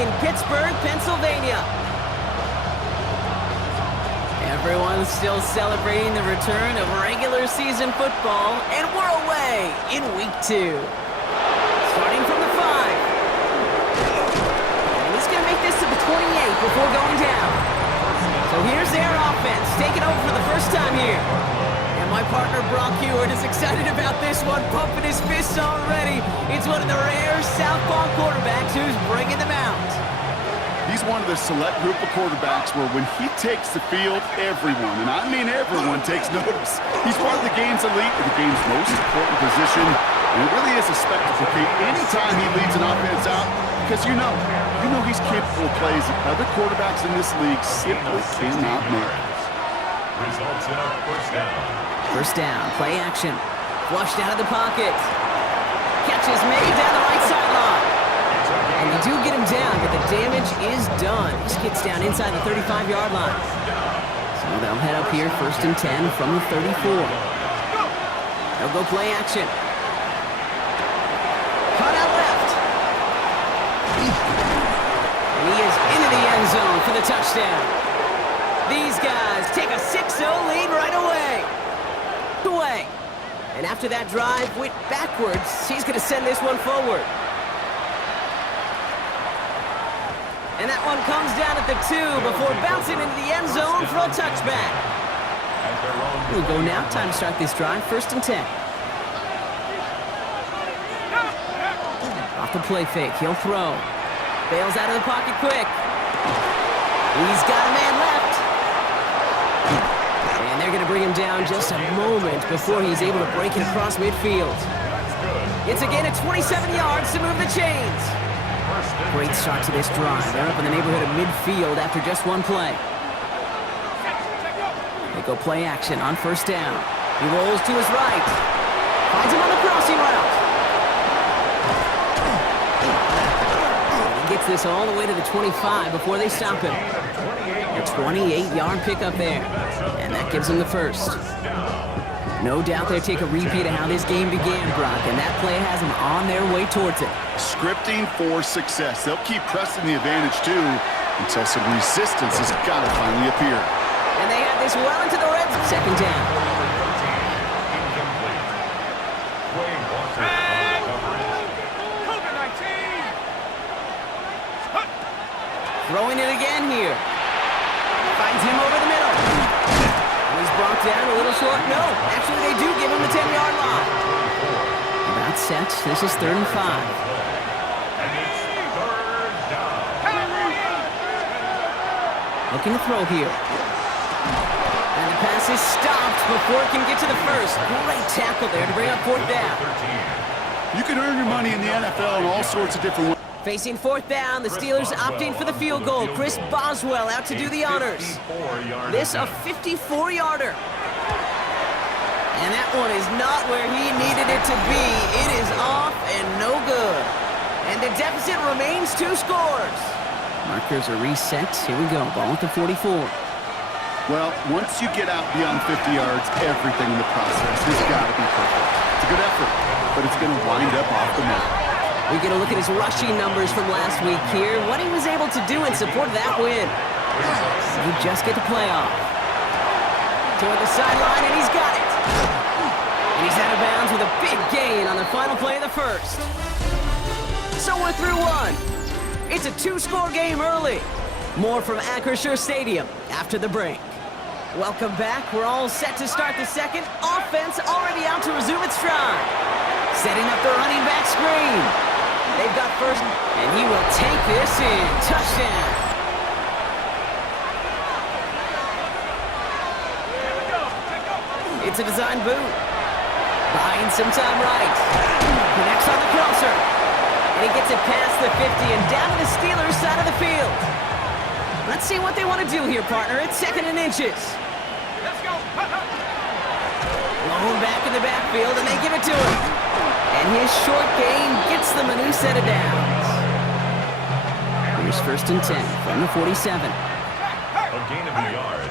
in Pittsburgh, Pennsylvania. Everyone's still celebrating the return of regular season football, and we're away in week 2. Starting from the 5. And he's going to make this to the 28 before going down. So here's their offense, taking over for the first time here. And my partner Brock Hewitt is excited about this one, pumping his fists already. It's one of the rare southpaw quarterbacks who's bringing them out. He's one of the select group of quarterbacks where when he takes the field, everyone, and I mean everyone, takes notice. He's part of the game's elite, the game's most important position, and it really is a spectacle anytime he leads an offense out, because you know he's capable of plays that other quarterbacks in this league simply cannot make. Results in a first down. First down, play action. Flushed out of the pocket. Catch is made down the right sideline. And they do get him down, but the damage is done. He gets down inside the 35-yard line. So they'll head up here, 1st and 10 from the 34. They'll go play action. Cut out left. And he is into the end zone for the touchdown. These guys take a 6-0 lead right away. And after that drive went backwards, he's going to send this one forward. And that one comes down at the 2 before bouncing into the end zone for a touchback. We'll go now. Time to start this drive. 1st and 10. Off the play fake. He'll throw. Bails out of the pocket quick. He's got a man left. And they're going to bring him down just a moment before he's able to break it across midfield. It's again at 27 yards to move the chains. Great start to this drive. They're up in the neighborhood of midfield after just one play. They go play action on 1st down. He rolls to his right. Finds him on the crossing route. And he gets this all the way to the 25 before they stop him. A 28-yard pickup there. And that gives them the first. No doubt they'll take a repeat of how this game began, Brock, and that play has them on their way towards it. Scripting for success. They'll keep pressing the advantage, too, until some resistance has got to finally appear. And they have this well into the red zone. 2nd down. Throwing it again here. Finds him over the middle. He's brought down a little short. No, actually they do give him the 10-yard line. About set. This is 3rd and 5. Looking to throw here. And the pass is stopped before it can get to the first. Great tackle there to bring up 4th down. You can earn your money in the NFL in all sorts of different ways. Facing 4th down, the Steelers opting for the field goal. Chris Boswell out to do the honors. This a 54-yarder. And that one is not where he needed it to be. It is off and no good. And the deficit remains 2 scores. Markers are reset. Here we go. Ball at the 44. Well, once you get out beyond 50 yards, everything in the process has got to be perfect. It's a good effort, but it's going to wind up off the mark. We get a look at his rushing numbers from last week here. What he was able to do in support of that win. You just get the playoff. Toward the sideline, and he's got it. And he's out of bounds with a big gain on the final play of the first. So we're through one. It's a 2-score game early. More from Acrisure Stadium after the break. Welcome back. We're all set to start the second. Offense already out to resume its stride. Setting up the running back screen. They've got first, and he will take this in. Touchdown. It's a design boot. Buying some time right. Connects on the crosser. And he gets it past the 50 and down to the Steelers' side of the field. Let's see what they want to do here, partner. It's 2nd and inches. Let's go. Lone back in the backfield, and they give it to him. And his short gain gets them a new set of downs. Here's 1st and 10 from the 47. A gain of a yard.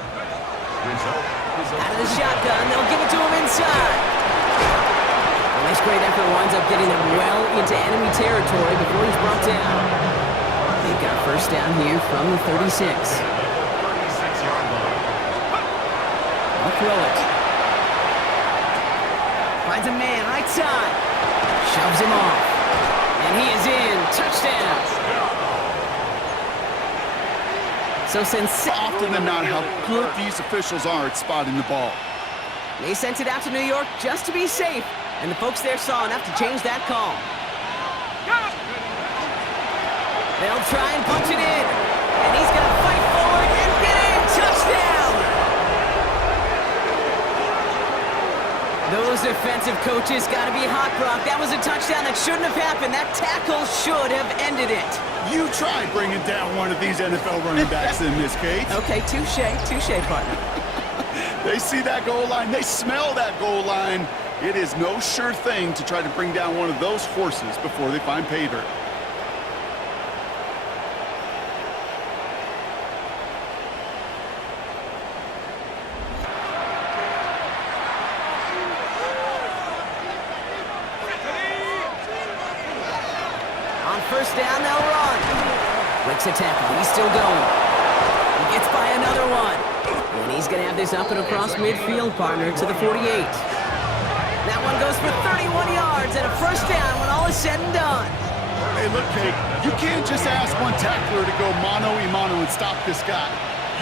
Result is out of the shotgun, they'll give it to him inside. Well, this great effort winds up getting them well into enemy territory before he's brought down. They've got first down here from the 36. I'll throw it. Finds a man, right side. Shoves him off. And he is in. Touchdown. So often than not how good these officials are at spotting the ball. They sent it out to New York just to be safe, and the folks there saw enough to change that call. They'll try and punch it in, and he's going to fight forward and get in. Touchdown! Those defensive coaches got to be hot, Brock. That was a touchdown that shouldn't have happened. That tackle should have ended it. You try bringing down one of these NFL running backs in this case. Okay, touche, partner. They see that goal line. They smell that goal line. It is no sure thing to try to bring down one of those horses before they find pay dirt. On first down, they'll run. Breaks a tackle. He's still going. He gets by another one. And he's going to have this up and across midfield, partner, to the 48. That one goes for 31 yards and a first down when all is said and done. Hey, look, Kate, you can't just ask one tackler to go mano-a-mano and stop this guy.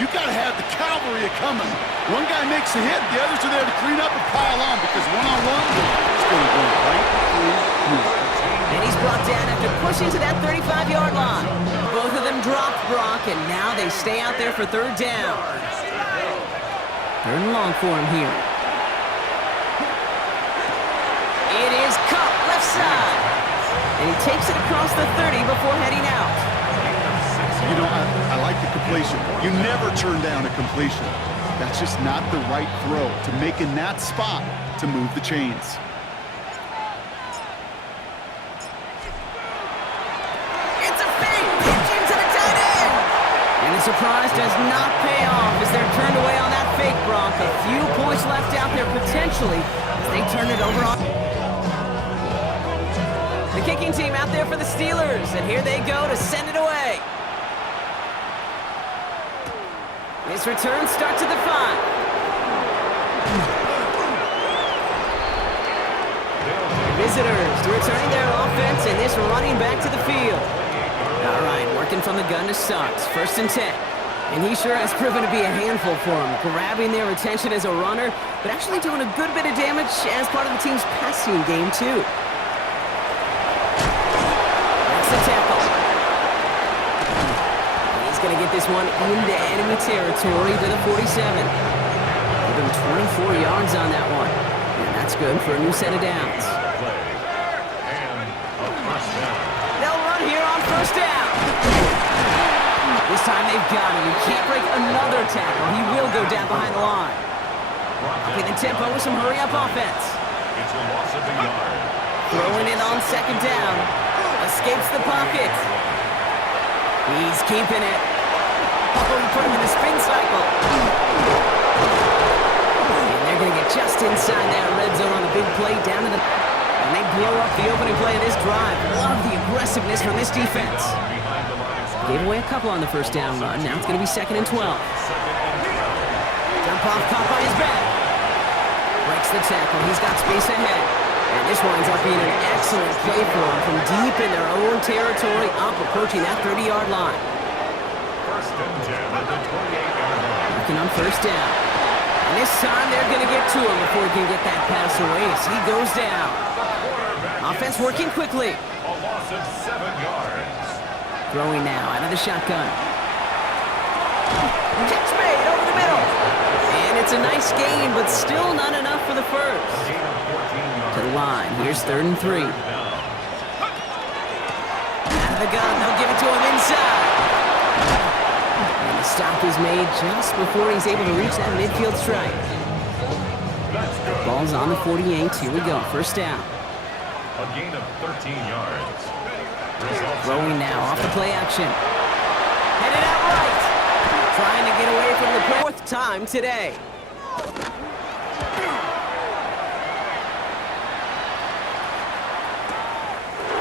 You got to have the cavalry coming. One guy makes a hit, the others are there to clean up and pile on because one-on-one is going to go right through you. And he's brought down after pushing to that 35-yard line. Both of them dropped, Brock, and now they stay out there for third down. Third and long for him here. It is Cup, left side. And he takes it across the 30 before heading out. You know, I like the completion. You never turn down a completion. That's just not the right throw to make in that spot to move the chains. Surprise does not pay off as they're turned away on that fake, Brock. A few points left out there potentially as they turn it over on. The kicking team out there for the Steelers, and here they go to send it away. This return starts at the 5. Visitors returning their offense and this running back to the field. All right, working from the gun to start. First and 10. And he sure has proven to be a handful for him, grabbing their attention as a runner, but actually doing a good bit of damage as part of the team's passing game, too. That's the tackle. He's going to get this one into enemy territory to the 47. Give him 24 yards on that one. And that's good for a new set of downs. First down. This time they've got him. He can't break another tackle. He will go down behind the line. Okay, the tempo with some hurry-up offense. It's a loss of a yard. Throwing it on second down. Escapes the pocket. He's keeping it. Oh, he put him in the spin cycle. And they're going to get just inside that red zone on the big play down to the... And they blow up the opening play of this drive. Love the aggressiveness from this defense. Gave away a couple on the first down run. Now it's going to be 2nd and 12. Jump off, caught by his back. Breaks the tackle. He's got space ahead. And this winds up being an excellent play for him from deep in their own territory, up approaching that 30-yard line. First and 10 at the 28-yard line. Looking on first down. And this time they're going to get to him before he can get that pass away as he goes down. Offense working quickly. A loss of 7 yards. Throwing now out of the shotgun. Catch made over the middle. And it's a nice gain, but still not enough for the first. To the line. Here's 3rd and 3. Out of the gun. They'll give it to him inside. And the stop is made just before he's able to reach that midfield strike. Ball's on the 48. Here we go. First down. A gain of 13 yards. Throwing now off the play action. Headed out right. Trying to get away from the 4th time today.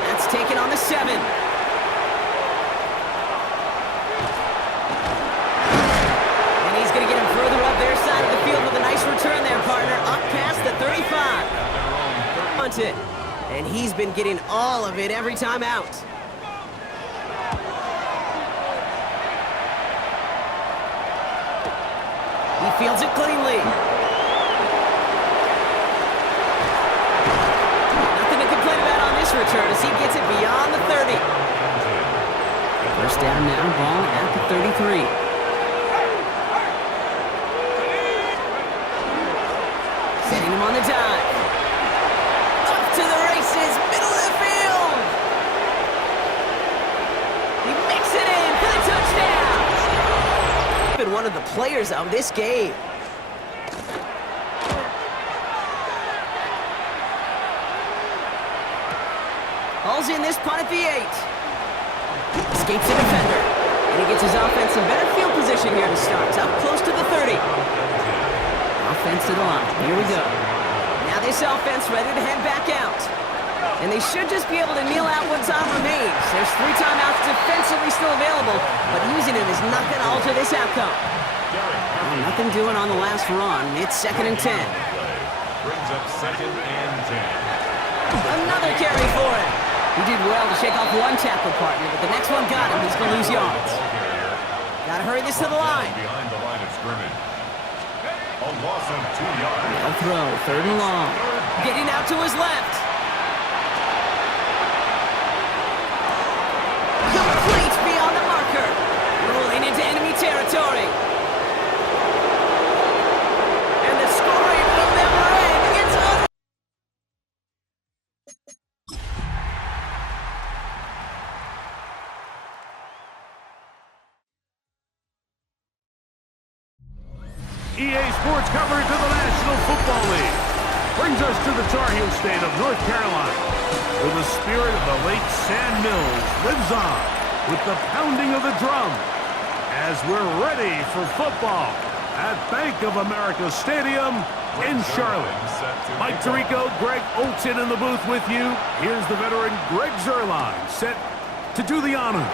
That's taken on the 7. wants it. And he's been getting all of it every time out. He fields it cleanly. Nothing to complain about on this return as he gets it beyond the 30. First down now, ball at the 33. Setting him on the dive. Up to the races, middle of the field. He makes it in for the touchdown. Been one of the players of this game. Hauls in this punt at the 8. Escapes the defender. And he gets his offense in better field position here to start. Up close to the 30. Offense to the line. Here we go. Now this offense ready to head back out. And they should just be able to kneel out what time remains. There's 3 timeouts defensively still available, but using it is not going to alter this outcome. Well, nothing doing on the last run. It's 2nd and 10. Brings up 2nd and 10. Another carry for him. He did well to shake off one tackle partner, but the next one got him. He's going to lose yards. Got to hurry this to the line. Behind the line of scrimmage. A loss of 2 yards. No throw, 3rd and long. Getting out to his left. Complete beyond the marker. Rolling into enemy territory. And the scoring will never end. It's over. EA Sports coverage of the National Football League brings us to the Tar Heel state of North Carolina, where the spirit of the late Sam Mills lives on with the pounding of the drum as we're ready for football at Bank of America Stadium in Charlotte. Mike Tirico, Greg Olson in the booth with you. Here's the veteran Greg Zuerlein set to do the honors.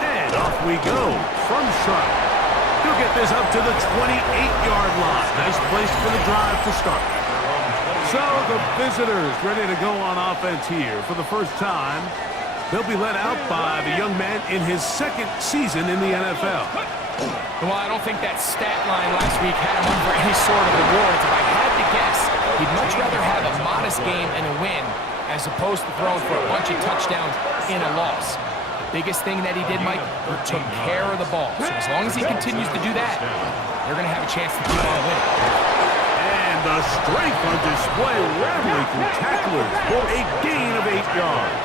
And off we go from Charlotte. He'll get this up to the 28-yard line. Nice place for the drive to start. So the visitors ready to go on offense here for the first time. They'll be led out by the young man in his 2nd season in the NFL. Well, I don't think that stat line last week had him up for any sort of awards. If I had to guess, he'd much rather have a modest game and a win as opposed to throwing for a bunch of touchdowns in a loss. Biggest thing that he did, Mike, he took care of the ball. So as long as he continues to do that, they're going to have a chance to keep on winning. And the strength on display, rambling through tacklers for a gain of 8 yards.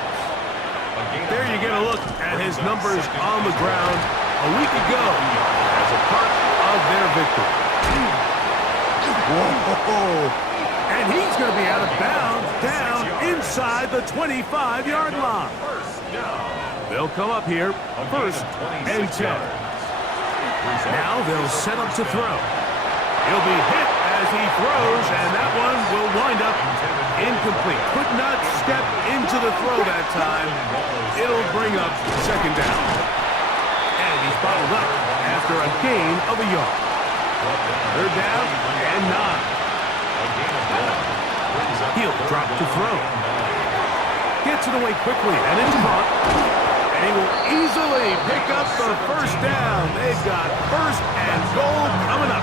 There you get a look at his numbers on the ground a week ago as a part of their victory. Whoa! And he's going to be out of bounds down inside the 25-yard line. They'll come up here, 1st and 10. Now they'll set up to throw. He'll be hit as he throws, and that one will wind up incomplete. Could not step into the throw that time. It'll bring up 2nd down. And he's bottled up after a gain of a yard. 3rd down and 9. He'll drop to throw. Gets it away quickly, and it's caught. And he will easily pick up the 1st down. They've got 1st and goal coming up.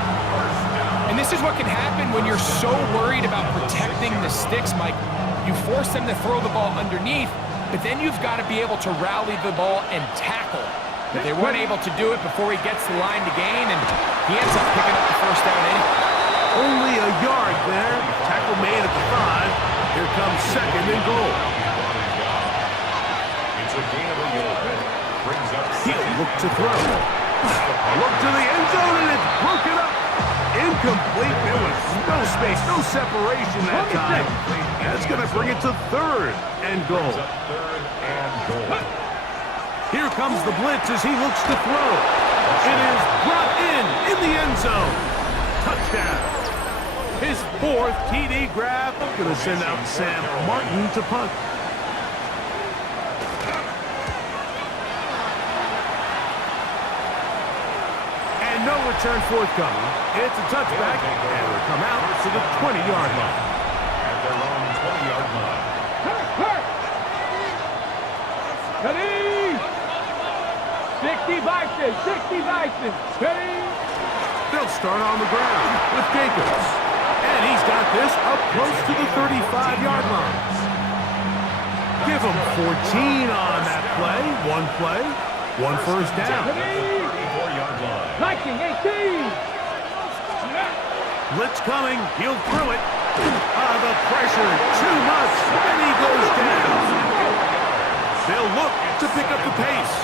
And this is what can happen when you're so worried about protecting the sticks, Mike. You force them to throw the ball underneath, but then you've got to be able to rally the ball and tackle. But they weren't able to do it before he gets the line to gain, and he ends up picking up the 1st down anyway. Only a yard there. Tackle made at the 5. Here comes 2nd and goal. It's a gain of a yard. Brings up He'll look to throw. Look to the end zone, and it's broken up. Incomplete. There was no space, no separation that time. That's going to bring it to 3rd and goal. 3rd and goal. Here comes the blitz as he looks to throw. It is brought in the end zone. Touchdown. His 4th TD grab. Going to send out Sam Martin to punt. And no return forthcoming. It's a touchback, and will come out to the 20-yard line. At their own 20-yard 60 Vikings, 60 Vikings. Ready? They'll start on the ground with Jacobs. And he's got this up close to the 35-yard line. Give him 14 on that play, one first down. 34-yard line. Viking 18. Blitz coming, he'll throw it. The pressure, too much, and he goes down. They'll look to pick up the pace.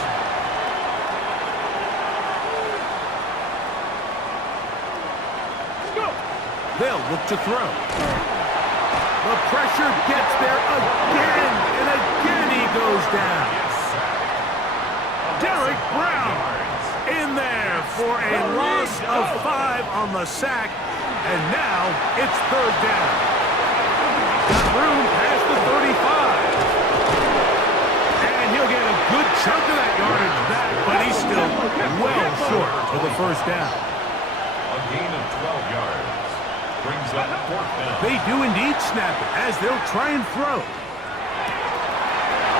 They'll look to throw. The pressure gets there again, and again he goes down. Derek Brown in there for a loss of 5 on the sack, and now it's third down. Got room past the 35. And he'll get a good chunk of that yardage back, but he's still well short of the first down. A gain of 12 yards. Brings up fourth down. They do indeed snap it as they'll try and throw.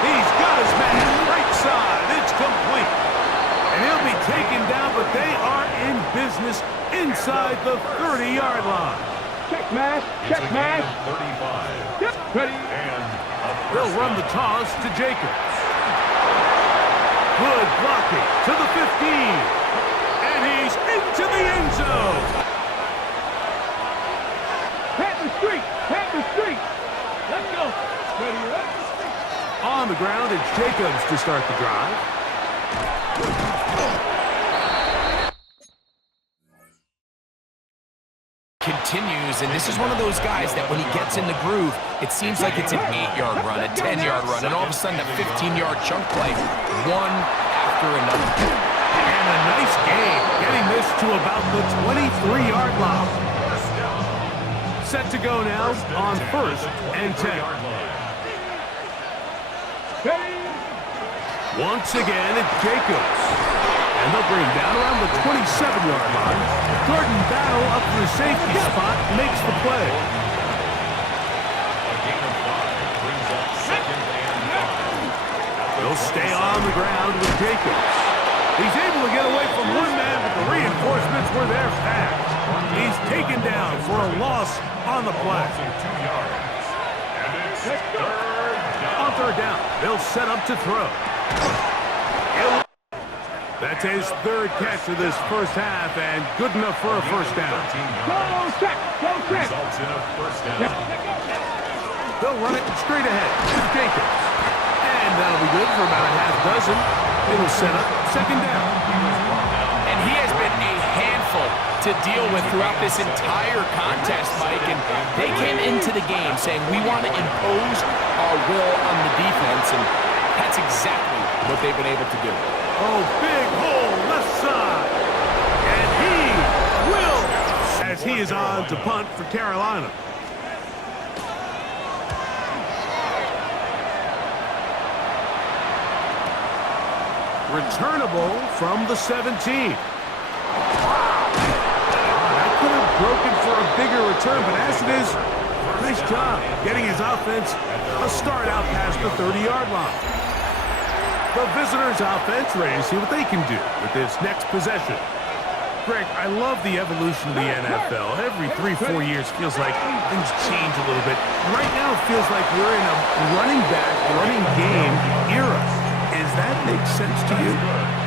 He's got his man right side. It's complete. And he'll be taken down, but they are in business inside the 30-yard line. Check mash, check mash. 35. Yep, ready. And They'll run the toss to Jacobs. Good blocking to the 15. And he's into the end zone. Panther Street. Let's go. Ready, ready. On the ground, it's Jacobs to start the drive. Continues, and this is one of those guys that when he gets in the groove, it seems like it's an 8-yard run, a 10-yard run, and all of a sudden a 15-yard chunk play, one after another. And a nice game, getting this to about the 23-yard line. Set to go now on first and 10. Once again, it's Jacobs. And they'll bring him down around the 27-yard line. Jordan Battle up to the safety spot, makes the play. a gain of 5. Brings up second and 5. They'll stay on the ground with Jacobs. He's able to get away from one man, but the reinforcements were there fast. He's taken down for a loss on the play. 2 yards. And it's third down. On third down, they'll set up to throw. That's his third catch of this first half, and good enough for a first down. 13 Go yards. check, go check. Results in a first down. They'll run it straight ahead with Jacobs. And that'll be good for about a half dozen. It'll set up second down. And he has been a handful to deal with throughout this entire contest, Mike, and they came into the game saying we want to impose our will on the defense, and that's exactly what they've been able to do. Oh, big hole left side. And he will, as he is on to punt for Carolina. Returnable from the 17. That could have broken for a bigger return, but as it is, nice job getting his offense a start out past the 30-yard line. The visitors' offense ready to see what they can do with this next possession. Greg, I love the evolution of the NFL. Every 3-4 years feels like things change a little bit. Right now it feels like we're in a running back, running game era. Does that make sense to you?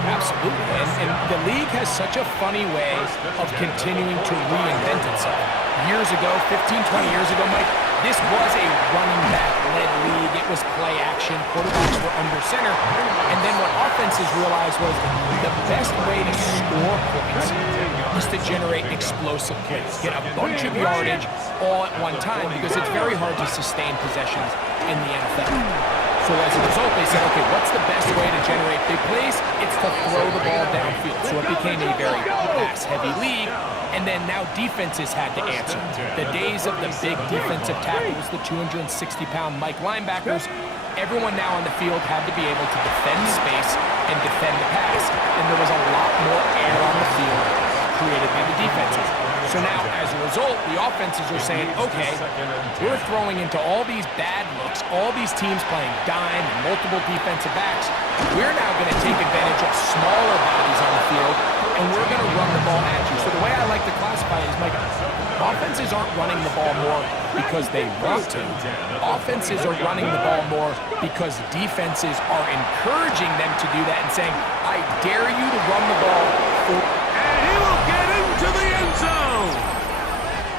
Absolutely, and the league has such a funny way of continuing to reinvent itself. Years ago, 15, 20 years ago, Mike, this was a running back-led league. It was play action. Quarterbacks were under center. And then what offenses realized was the best way to score points is to generate explosive plays. Get a bunch of yardage all at one time because it's very hard to sustain possessions in the NFL. So as a result, they said, okay, what's the best way to generate big plays? It's to throw the ball downfield. So it became a very pass-heavy league. And then now defenses had to answer. The days of the big defensive tackles, the 260-pound Mike linebackers, everyone now on the field had to be able to defend space and defend the pass. And there was a lot more air on the field created by the defenses. So now, as a result, the offenses are saying, okay, we're throwing into all these bad looks, all these teams playing dime and multiple defensive backs. We're now going to take advantage of smaller ball at you. So the way I like to classify it is, Mike, offenses aren't running the ball more because they want to. Offenses are running the ball more because defenses are encouraging them to do that and saying, I dare you to run the ball. And he will get into the end zone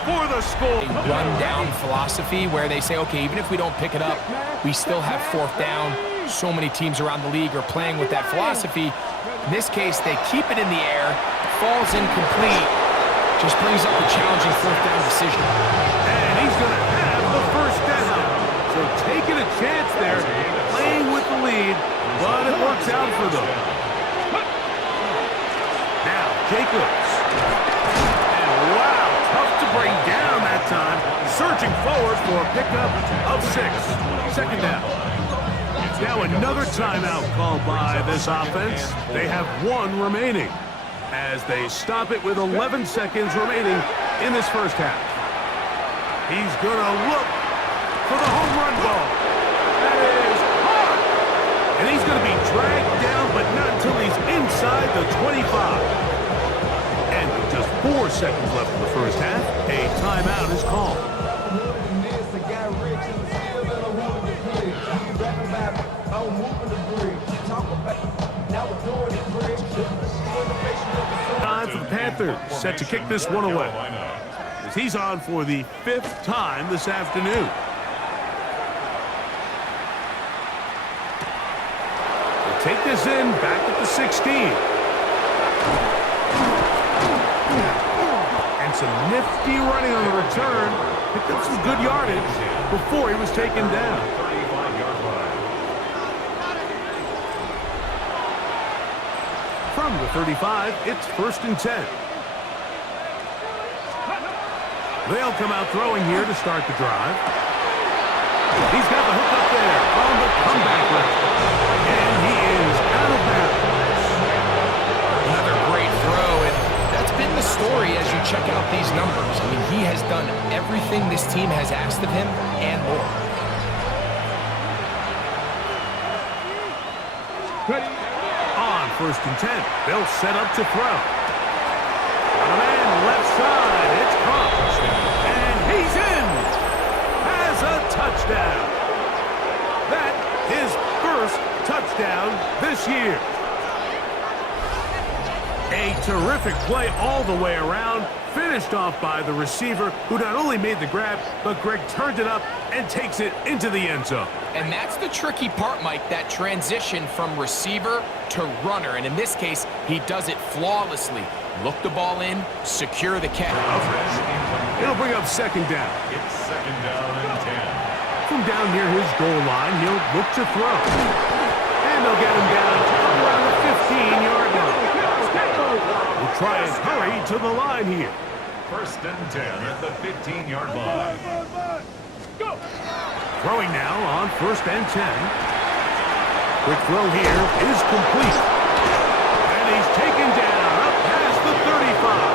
for the score. A run-down philosophy where they say, okay, even if we don't pick it up, we still have fourth down. So many teams around the league are playing with that philosophy. In this case, they keep it in the air, falls incomplete, just brings up a challenging fourth down decision. And he's going to have the first down. So taking a chance there, playing with the lead, but it works out for them. Now, Jacobs. And wow, tough to bring down that time. Surging forward for a pickup of 6. Second down. Now another timeout called by this offense. They have 1 remaining as they stop it with 11 seconds remaining in this first half. He's going to look for the home run ball. That is hard. And he's going to be dragged down, but not until he's inside the 25. And with just 4 seconds left in the first half, a timeout is called. Time for the Panthers, set to kick this one away. As he's on for the 5th time this afternoon. They'll take this in back at the 16. And some nifty running on the return. Picked up some good yardage before he was taken down. 35-yard line. From the 35, it's 1st and 10. They'll come out throwing here to start the drive. He's got the hook up there on the comeback route. And he is out of bounds. Another great throw, and that's been the story as you check out these numbers. I mean, he has done everything this team has asked of him and more. On 1st and 10, they'll set up to throw. A man left side, it's caught. And he's in. Has a touchdown. That his first touchdown this year. A terrific play all the way around, finished off by the receiver, who not only made the grab, but Greg turned it up and takes it into the end zone. And that's the tricky part, Mike, that transition from receiver to runner. And in this case, he does it flawlessly. Look the ball in, secure the catch. It'll bring up 2nd down. It's 2nd down and 10. From down near his goal line, he'll look to throw. And they'll get him down around the 15-yard line. We'll try and hurry to the line here. 1st and 10 at the 15-yard line. Go! Throwing now on 1st and 10. Quick throw here is complete. And he's taken down up past the 35.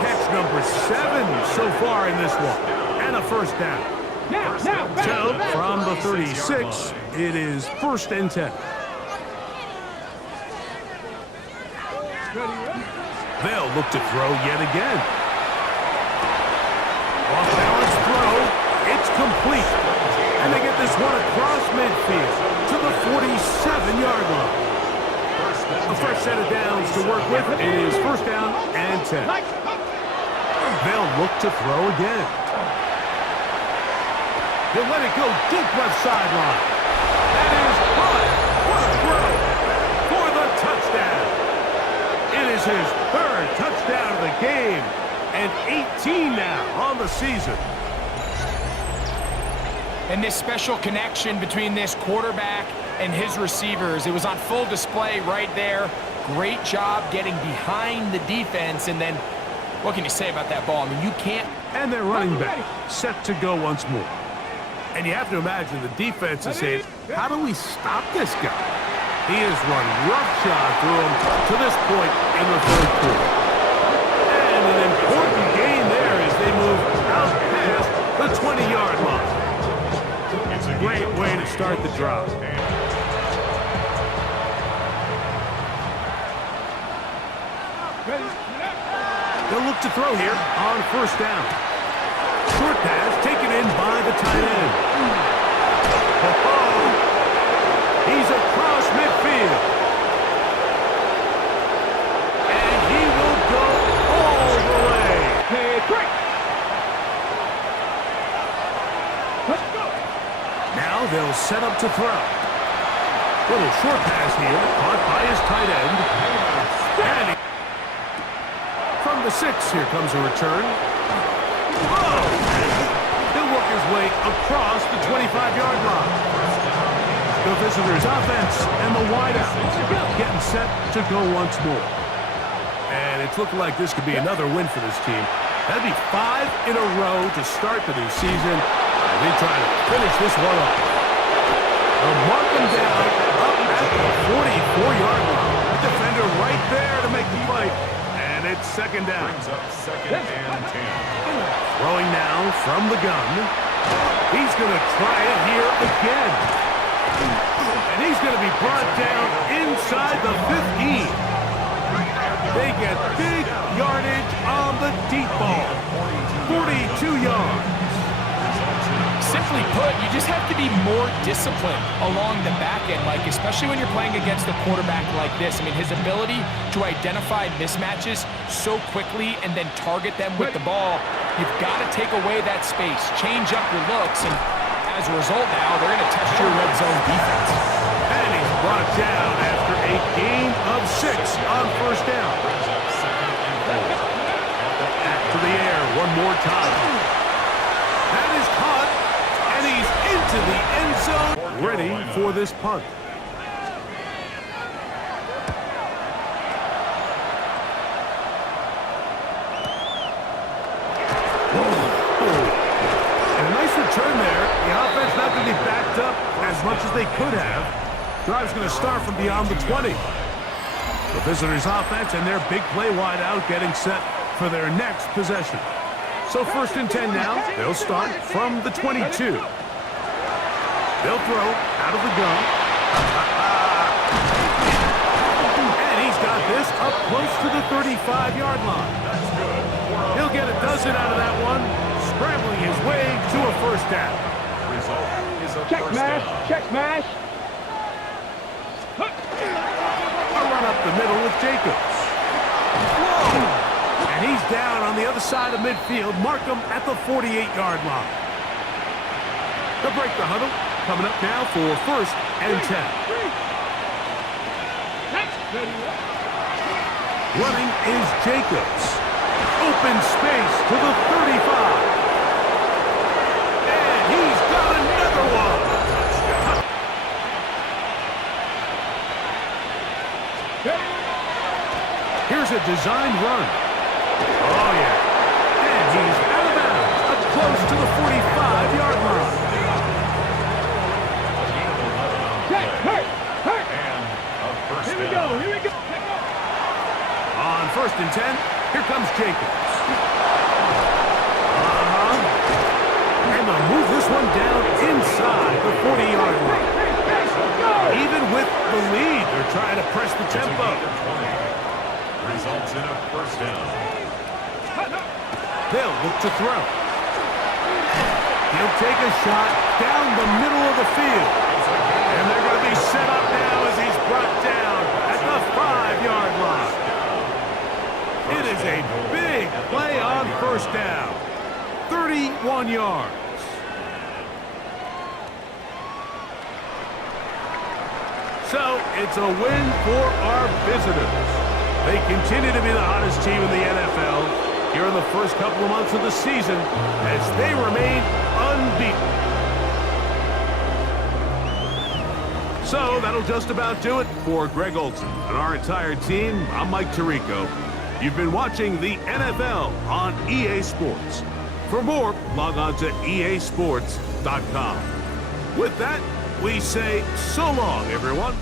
Catch number 7 so far in this one. And a 1st down. Now, So from the 36, it is 1st and 10. They'll look to throw yet again. Off balance throw. It's complete. And they get this one across midfield to the 47-yard line. A fresh set of downs to work with is 1st down and 10. They'll look to throw again. He'll let it go deep left sideline. That is caught. What a throw for the touchdown. It is his 3rd touchdown of the game and 18 now on the season. And this special connection between this quarterback and his receivers, it was on full display right there. Great job getting behind the defense, and then what can you say about that ball? I mean, you can't. And their running back set to go once more. And you have to imagine the defense is saying, how do we stop this guy? He has run roughshod through him to this point in the 3rd quarter. And an important gain there as they move out past the 20-yard line. It's a great way to start the drive. They'll look to throw here on first down. Short pass taken in by the tight end. Oh, he's across midfield. And he will go all the way. Hey, break. Let's go. Now they'll set up to throw. Little short pass here, caught by his tight end. And from the 6, here comes a return. Oh! He'll work his way across the 25-yard line. The visitors' offense and the wideout getting set to go once more. And it's looking like this could be another win for this team. That'd be 5 in a row to start the new season. And they try to finish this one off. They'll mark them down up at the 44-yard line. Defender right there to make the play. And it's second down. Brings up second and 10. Throwing now from the gun. He's going to try it here again. And he's going to be brought down inside the 15. They get big yardage on the deep ball. 42 yards. Simply put, you just have to be more disciplined along the back end, Mike, especially when you're playing against a quarterback like this. I mean, his ability to identify mismatches so quickly and then target them with the ball, you've got to take away that space, change up your looks, and as a result now, they're going to test your red zone defense. And he's brought down after a gain of 6 on first down. Back to the air one more time. That is caught. And he's into the end zone, ready for this punt. And a nice return there. The offense not going to be backed up as much as they could have. Drive's going to start from beyond the 20. The visitors' offense and their big play wide out getting set for their next possession. So first and 10 now. They'll start from the 22. They'll throw out of the gun. And he's got this up close to the 35-yard line. He'll get a dozen out of that one, scrambling his way to a first down. Result is a Check first smash. down. Check smash. A run up the middle with Jacobs. And he's down on the other side of midfield. Mark him at the 48-yard line. They'll break the huddle. Coming up now for first and 10. Running is Jacobs. Open space to the 35. And he's got another one. Here's a designed run. Oh, yeah. And he's out of bounds, up close to the 45-yard line. Check. Hurt. And a first Here we down. go. Here we go. On first and 10, here comes Jacobs. And they'll move this one down inside the 40-yard line. Even with the lead, they're trying to press the It's a tempo. gain of 20. Results in a first down. They'll look to throw. He'll take a shot down the middle of the field. And they're going to be set up now as he's brought down at the 5-yard line. It is a big play on first down. 31 yards. So it's a win for our visitors. They continue to be the hottest team in the NFL here in the first couple of months of the season as they remain unbeaten. So that'll just about do it for Greg Olson and our entire team. I'm Mike Tirico. You've been watching the NFL on EA Sports. For more, log on to easports.com. With that, we say so long, everyone.